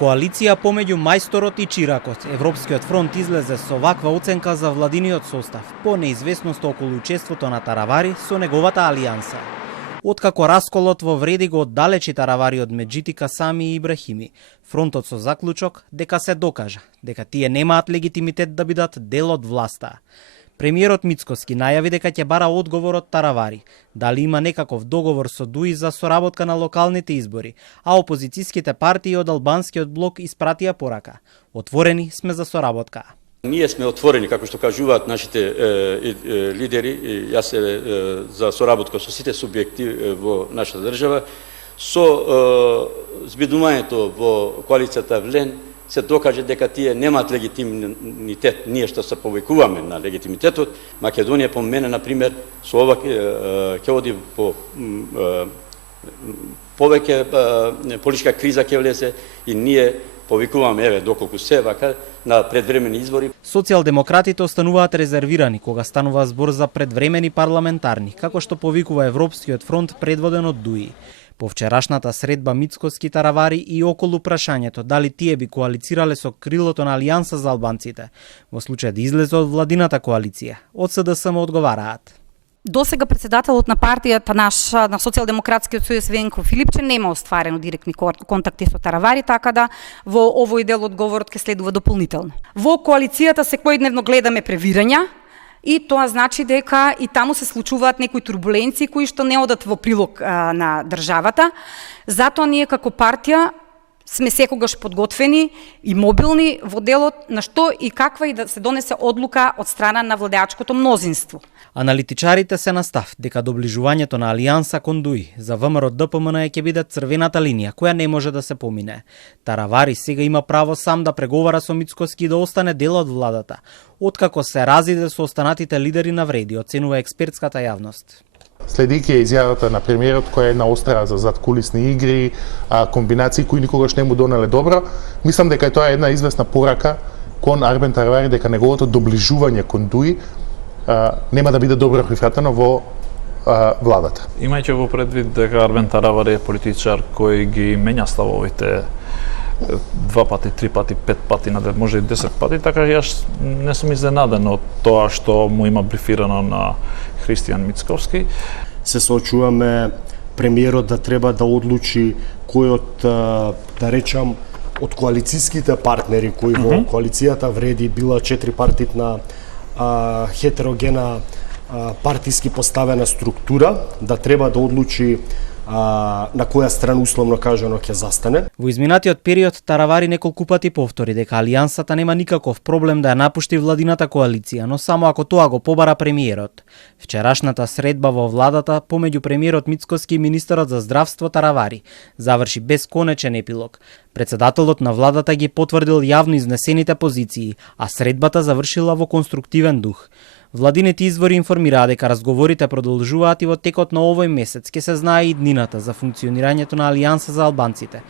Коалиција помеѓу мајсторот и чиракот. Европскиот фронт излезе со ваква оценка за владиниот состав, по неизвестност околу учеството на Таравари со неговата алијанса. Откако расколот во вреди го оддалечи Таравари од Меджитика Сами и Ибрахими, фронтот со заклучок дека се докажа дека тие немаат легитимитет да бидат дел од власта. Премиерот Мицкоски најави дека ќе бара одговор од Таравари, дали има некаков договор со ДУИ за соработка на локалните избори, а опозицијските партии од албанскиот блок испратија порака. Отворени сме за соработка. Ние сме отворени, како што кажуваат нашите лидери, и јас за соработка со сите субјекти во нашата држава, со збидувањето во коалицијата ВЛЕН, се докаже дека тие немаат легитимитет. Ние што се повикуваме на легитимитетот, Македонија по мене, например, со ова ќе оди по повеќе политичка криза ќе влезе и ние повикуваме, еве, доколку се вака, на предвремени избори. Социјалдемократите остануваат резервирани кога станува збор за предвремени парламентарни, како што повикува Европскиот фронт предводен од ДУИ. По вчерашната средба Мицкоски Таравари и околу прашањето дали тие би коалицирале со крилото на Алијанса за албанците, во случај да излезе од владината коалиција, од СДСМ одговараат. Досега председателот на партијата наша, на Социјалдемократскиот сојуз Венко Филипче, нема остварено директни контакти со Таравари, така да во овој дел одговорот ќе следува дополнително. Во коалицијата секојдневно гледаме превирања, и тоа значи дека и таму се случуваат некои турбуленции кои што не одат во прилог на државата. Затоа ние како партија сме секогаш подготвени и мобилни во делот на што и каква и да се донесе одлука од страна на владеачкото мнозинство. Аналитичарите се на став дека доближувањето на Алијанса кон ДУИ за ВМРО ДПМН ќе биде црвената линија која не може да се помине. Таравари сега има право сам да преговара со Мицкоски и да остане дел од владата, откако се разиде со останатите лидери на вреди, оценува експертската јавност. Следејќи изјавата на премиерот која е една остра за задкулисни игри, комбинации кои никогаш не му донеле добро, мислам дека е тоа една известна порака кон Арбен Таравари дека неговото доближување кон ДУИ нема да биде добро прифатено во владата. Имајќи во предвид дека Арбен Таравари е политичар кој ги менја ставовите 2 пати, 3 пати, 5 пати, може и 10 пати, така јас не сум изненаден од тоа што му има брифирано на Христијан Мицковски. Се соочуваме премиерот да треба да одлучи кој од, да речам, од коалицијските партнери кои во коалицијата вреди била 4 партитна хетерогена партиски поставена структура, да треба да одлучи на која страна условно кажано ќе застане. Во изминатиот период Таравари неколку пати повтори дека Алијансата нема никаков проблем да ја напушти владината коалиција, но само ако тоа го побара премиерот. Вчерашната средба во владата помеѓу премиерот Мицкоски и министерот за здравство Таравари заврши без конечен епилог. Председателот на владата ги потврдил јавно изнесените позиции, а средбата завршила во конструктивен дух. Владините извори информираа дека разговорите продолжуваат и во текот на овој месец ќе се знае и днината за функционирањето на Алијанса за албанците.